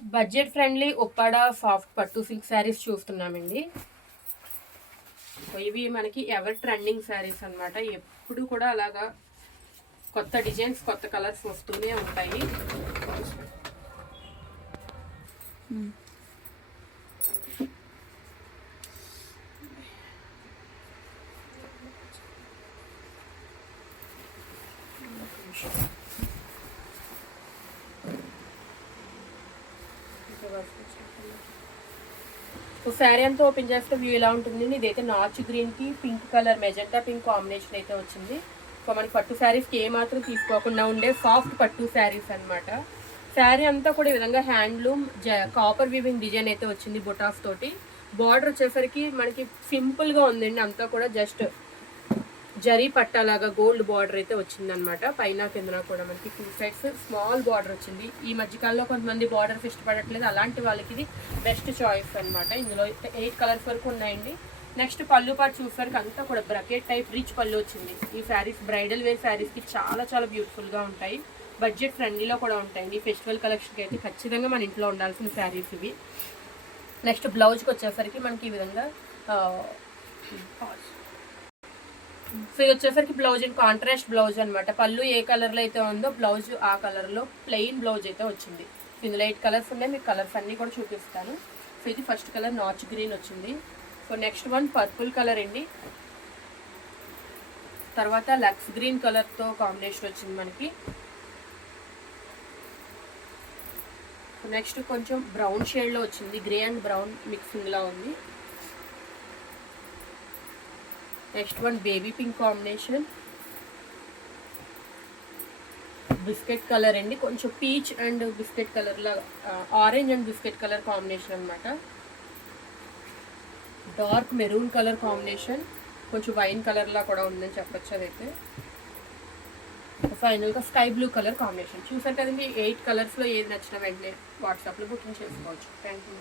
Budget friendly Uppada soft పట్టు silk saris చూస్తున్నామండి. ఇవి మనకి ఎవర్ ట్రెండింగ్ శారీస్ అన్నమాట. ఎప్పుడు కూడా అలాగా కొత్త డిజైన్స్ కొత్త కలర్స్ వస్తూనే ఉంటాయి. సో శారీ అంతా ఓపెన్ చేస్తే వ్యూ ఇలా ఉంటుంది. ఇదైతే నార్చ్ గ్రీన్కి pink colour magenta pink combination అయితే వచ్చింది. సో మనకి పట్టు శారీస్కి ఏమాత్రం తీసుకోకుండా ఉండే సాఫ్ట్ పట్టు శారీస్ అనమాట. శారీ అంతా కూడా ఈ విధంగా హ్యాండ్లూమ్ కాపర్ వీవింగ్ డిజైన్ అయితే వచ్చింది బుటాస్ తోటి. బార్డర్ వచ్చేసరికి మనకి సింపుల్గా ఉందండి. అంతా కూడా జస్ట్ జరీ పట్టాలాగా గోల్డ్ బార్డర్ అయితే వచ్చిందనమాట. పైన కిందన కూడా మనకి 2 సైడ్స్ స్మాల్ బార్డర్ వచ్చింది. ఈ మధ్యకాలంలో కొంతమంది బార్డర్స్ ఇష్టపడట్లేదు, అలాంటి వాళ్ళకి ఇది బెస్ట్ చాయిస్ అనమాట. ఇందులో 8 కలర్స్ వరకు ఉన్నాయండి. నెక్స్ట్ పళ్ళు పాటు చూసేసరికి అంతా కూడా బ్రకెట్ టైప్ రిచ్ పళ్ళు వచ్చింది. ఈ శారీస్ బ్రైడల్ వేర్ శారీస్కి చాలా చాలా బ్యూటిఫుల్గా ఉంటాయి. బడ్జెట్ ఫ్రెండ్లీలో కూడా ఉంటాయండి. ఫెస్టివల్ కలెక్షన్కి అయితే ఖచ్చితంగా మన ఇంట్లో ఉండాల్సిన శారీస్ ఇవి. నెక్స్ట్ బ్లౌజ్కి వచ్చేసరికి మనకి ఈ విధంగా సో ఇది వచ్చేసరికి బ్లౌజ్ ఇన్ కాంట్రాస్ట్ బ్లౌజ్ అనమాట. పళ్ళు ఏ కలర్లో అయితే ఉందో బ్లౌజ్ ఆ కలర్లో ప్లెయిన్ బ్లౌజ్ అయితే వచ్చింది. ఇందులో 8 కలర్స్ ఉన్నాయి, మీకు కలర్స్ అన్నీ కూడా చూపిస్తాను. సో ఇది ఫస్ట్ కలర్ నాచ్ గ్రీన్ వచ్చింది. So next one purple colour అండి. తర్వాత లక్స్ గ్రీన్ కలర్తో కాంబినేషన్ వచ్చింది మనకి. నెక్స్ట్ కొంచెం బ్రౌన్ షేడ్లో వచ్చింది, గ్రే అండ్ బ్రౌన్ మిక్సింగ్లా ఉంది. Next one baby pink combination, biscuit colour అండి, కొంచెం peach and biscuit colour law, orange and biscuit colour combination అనమాట. డార్క్ మెరూన్ కలర్ కాంబినేషన్, కొంచెం వైన్ కలర్ లా కూడా ఉందని చెప్పొచ్చు అదైతే. ఫైనల్గా స్కై బ్లూ కలర్ కాంబినేషన్. చూసారు కదండి, 8 కలర్స్లో ఏది నచ్చిన వెంటనే వాట్సాప్లో బుకింగ్ చేసుకోవచ్చు. Thank you.